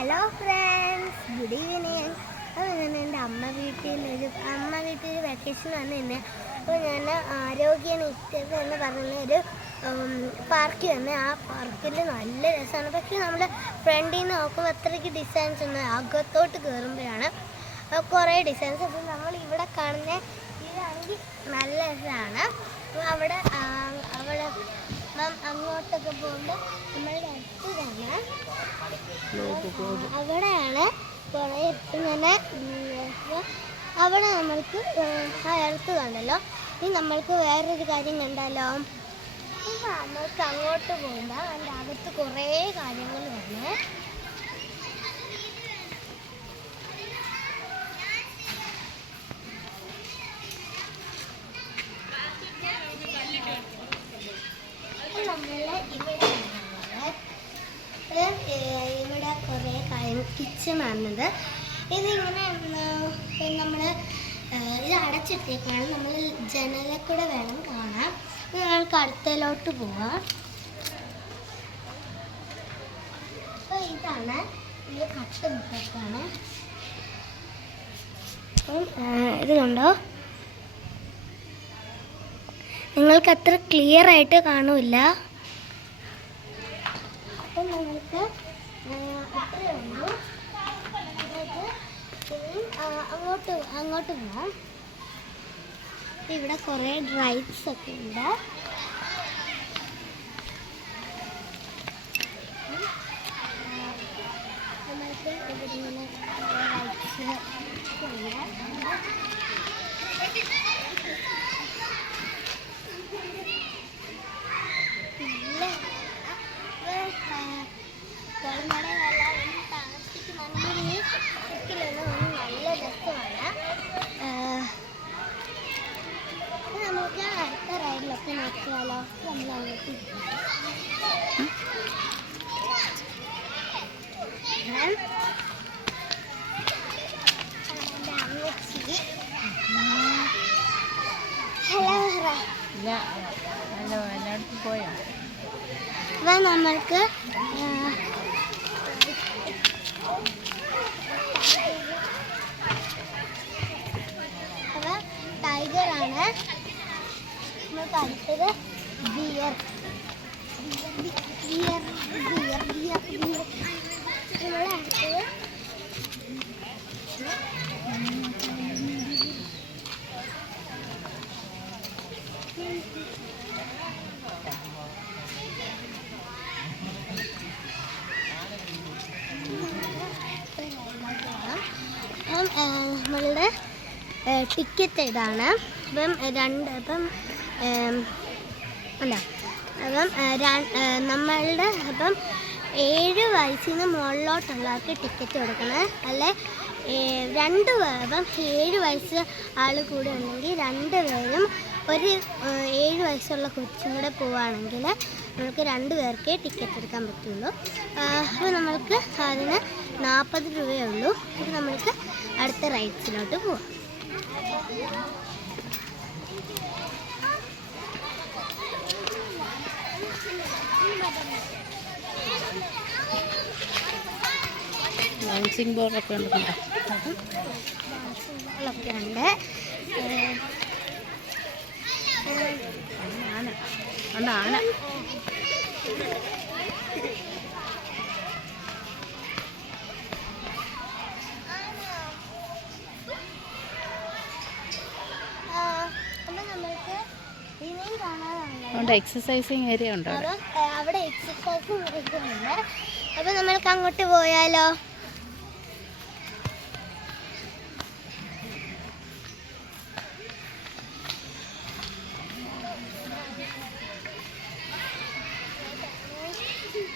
Hello friends, good evening. അപ്പോൾ ഞാൻ എൻ്റെ അമ്മ വീട്ടിൽ വെക്കേഷൻ വന്നു തന്നെ. അപ്പോൾ ഞാൻ ആരോഗ്യ നിത്യത എന്ന് പറയുന്നൊരു പാർക്കിൽ വന്ന്. ആ പാർക്കിൽ നല്ല രസമാണ്. പക്ഷേ നമ്മൾ ഫ്രണ്ടിൽ നിന്ന് നോക്കുമ്പോൾ അത്രയ്ക്ക് ഡിസൈൻസ് ഒന്നും അകത്തോട്ട് കയറുമ്പോഴാണ് കുറേ ഡിസൈൻസ്. അപ്പോൾ നമ്മൾ ഇവിടെ കാണുന്ന ഇതാണെങ്കിൽ നല്ല രസമാണ്. അപ്പോൾ അവിടെ അങ്ങോട്ടൊക്കെ പോകുമ്പോൾ നമ്മളുടെ അടുത്ത് തന്നെ അവിടെയാണ് കുറേ ഇങ്ങനെ അവിടെ നമ്മൾക്ക് ആ അടുത്ത് കണ്ടല്ലോ. ഇനി നമ്മൾക്ക് വേറൊരു കാര്യം കണ്ടാലോ. നമ്മൾക്ക് അങ്ങോട്ട് പോകുമ്പോൾ അതിൻ്റെ അകത്ത് കുറേ കാര്യങ്ങൾ വന്നേ. ഇവിടെ കുറേ കാര്യം കിച്ചണാണിത്. ഇതിങ്ങനെ നമ്മൾ ഇത് അടച്ചിട്ടേക്കാണ്. നമ്മൾ ജനലിൽ കൂടെ വേണം കാണാൻ. ഞങ്ങൾക്ക് അടുത്തലോട്ട് പോവാം. അപ്പോൾ ഇതാണ് ഇത് കട്ടുമുട്ടൊക്കെയാണ്. അപ്പം ഇത് കണ്ടോ, നിങ്ങൾക്ക് അത്ര ക്ലിയർ ആയിട്ട് കാണൂല. അപ്പം നിങ്ങൾക്ക് അത്രയേ ഉള്ളൂ. അങ്ങോട്ട് പോകാം. ഇവിടെ കുറേ റൈഡ്സ് ഒക്കെ ഉണ്ട്. നമ്മൾക്ക് ഇവിടെ ഇങ്ങനെ റൈഡ്സ് ഉണ്ട്. നല്ല രസമാണ്. നമുക്ക് അടുത്ത റൈഡിലൊക്കെ നോക്കിയാലോ. നമ്മൾ അങ്ങോട്ട് പോയോ. അപ്പം നമ്മൾക്ക് ടൈഗറാണ്. നമുക്ക് അടുത്തത് ബിയർ. നമ്മളെ അടുത്തത് നമ്മളുടെ ടിക്കറ്റ് ഇതാണ്. അപ്പം നമ്മളുടെ 7 വയസ്സിന് മുകളിലോട്ടുള്ളവർക്ക് ടിക്കറ്റ് കൊടുക്കണം. അല്ലെ 7 വയസ്സ് ആൾ കൂടെ ഉണ്ടെങ്കിൽ 2 പേരും ഒരു 7 വയസ്സുള്ള കൊച്ചും കൂടെ പോവുകയാണെങ്കിൽ നമുക്ക് 2 പേർക്കേ ടിക്കറ്റ് എടുക്കാൻ പറ്റുള്ളൂ. അപ്പോൾ നമ്മൾക്ക് അതിന് 40 രൂപയേ ഉള്ളൂ. അപ്പോൾ നമ്മൾക്ക് അടുത്ത റൈഡ്സിലോട്ട് പോവാം. ഡാൻസിങ് ബോർഡൊക്കെ ഉണ്ട്. ആന അതുകൊണ്ട് എക്സസൈസിങ് ഏരിയ ഉണ്ട് അവിടെ. എക്സസൈസിങ് ഏരിയ ഉണ്ട്. അപ്പം നമ്മൾക്ക് അങ്ങോട്ട് പോയാലോ.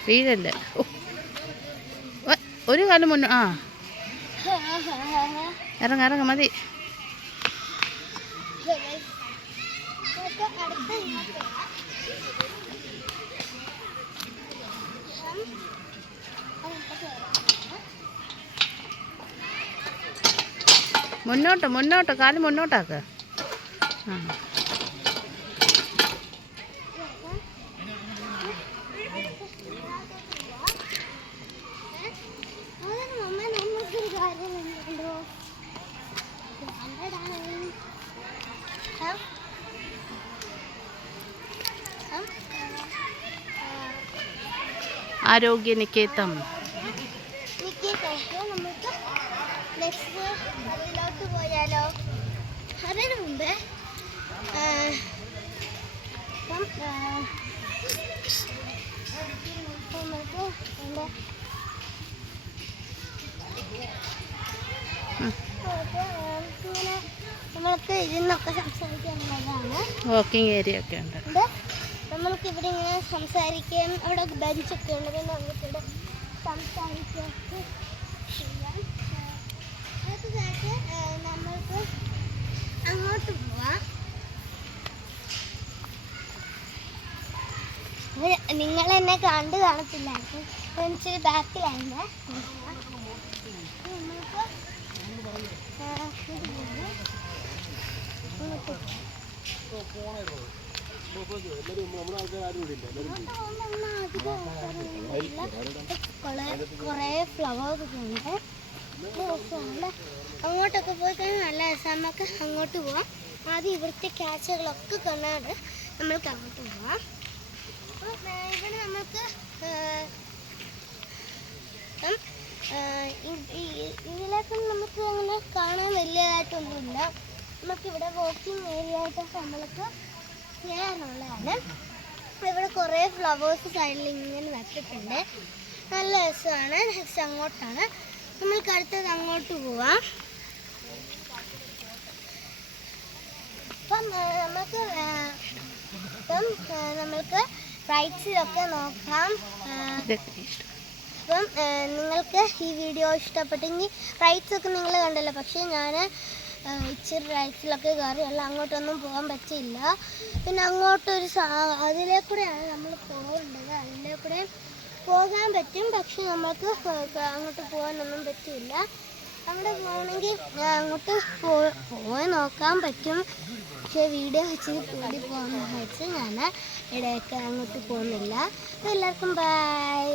വീഴല്ലേ. ഒരു കാലം മുന്നേ ഇറങ്ങ മതി. മുന്നോട്ട് കാല് മുന്നോട്ടാക്ക്. ആരോഗ്യനികേതം. നമുക്ക് നെക്സ്റ്റ് അതിലോട്ട് പോയാലോ? അതിന് മുമ്പ് ഇങ്ങനെ നമ്മൾക്ക് ഇരുന്നൊക്കെ സംസാരിക്കാനുള്ളതാണ്. വാക്കിംഗ് ഏരിയ ഒക്കെ ഉണ്ട്. നമ്മൾക്ക് ഇവിടെ ഇങ്ങനെ സംസാരിക്കാൻ അവിടെ ബെഞ്ചൊക്കെ ഉണ്ട്. പിന്നെ നമുക്കിവിടെ സംസാരിക്കൊക്കെ ചെയ്യാം. അടുത്തതായിട്ട് നമ്മൾക്ക് അങ്ങോട്ട് പോവാം. നിങ്ങൾ എന്നെ കണ്ടു കാണത്തില്ലായിരുന്നു, ഇച്ചിരി ബാക്കിലായിരുന്നു. നമ്മൾക്ക് കുറേ ഫ്ലവേഴ്സ് ഉണ്ട്. അങ്ങോട്ടൊക്കെ പോയി കഴിഞ്ഞാൽ നല്ല രസം. നമുക്ക് അങ്ങോട്ട് പോവാം. ആദ്യം ഇവിടുത്തെ കാഴ്ചകളൊക്കെ കണ്ടാണ്ട് നമ്മൾക്ക് അങ്ങോട്ട് പോവാം. ഇവിടെ നമുക്ക് ഇതിലേക്ക് നമുക്ക് അങ്ങനെ കാണാൻ വലിയതായിട്ടൊന്നുമില്ല. നമുക്കിവിടെ വാക്കിംഗ് ഏരിയ ആയിട്ടൊക്കെ നമ്മൾക്ക് ചെയ്യാനുള്ളതാണ്. ഇവിടെ കുറേ ഫ്ലവേഴ്സ് സൈഡിൽ ഇങ്ങനെ വെച്ചിട്ടുണ്ട്. നല്ല രസമാണ്. നെക്സ്റ്റ് അങ്ങോട്ടാണ്. നമ്മൾക്ക് അടുത്തത് അങ്ങോട്ട് പോവാം. നമ്മൾക്ക് റൈറ്റ്സിലൊക്കെ നോക്കാം. അപ്പം നിങ്ങൾക്ക് ഈ വീഡിയോ ഇഷ്ടപ്പെട്ടെങ്കിൽ റൈറ്റ്സൊക്കെ നിങ്ങൾ കണ്ടല്ലോ. പക്ഷേ ഞാൻ ഇച്ചിരി റൈറ്റ്സിലൊക്കെ കയറിയല്ല, അങ്ങോട്ടൊന്നും പോകാൻ പറ്റില്ല. പിന്നെ അങ്ങോട്ടൊരു അതിലേക്കൂടെയാണ് നമ്മൾ പോകേണ്ടത്. അതിലേക്കൂടെ പോകാൻ പറ്റും, പക്ഷെ നമുക്ക് അങ്ങോട്ട് പോകാനൊന്നും പറ്റില്ല. അവിടെ പോകണമെങ്കിൽ അങ്ങോട്ട് പോയി നോക്കാൻ പറ്റും. പക്ഷേ വീഡിയോ വെച്ച് കൂടി പോകുന്ന വെച്ച് ഞാൻ ഇടയ്ക്ക് അങ്ങോട്ട് പോകുന്നില്ല. എല്ലാവർക്കും ബൈ.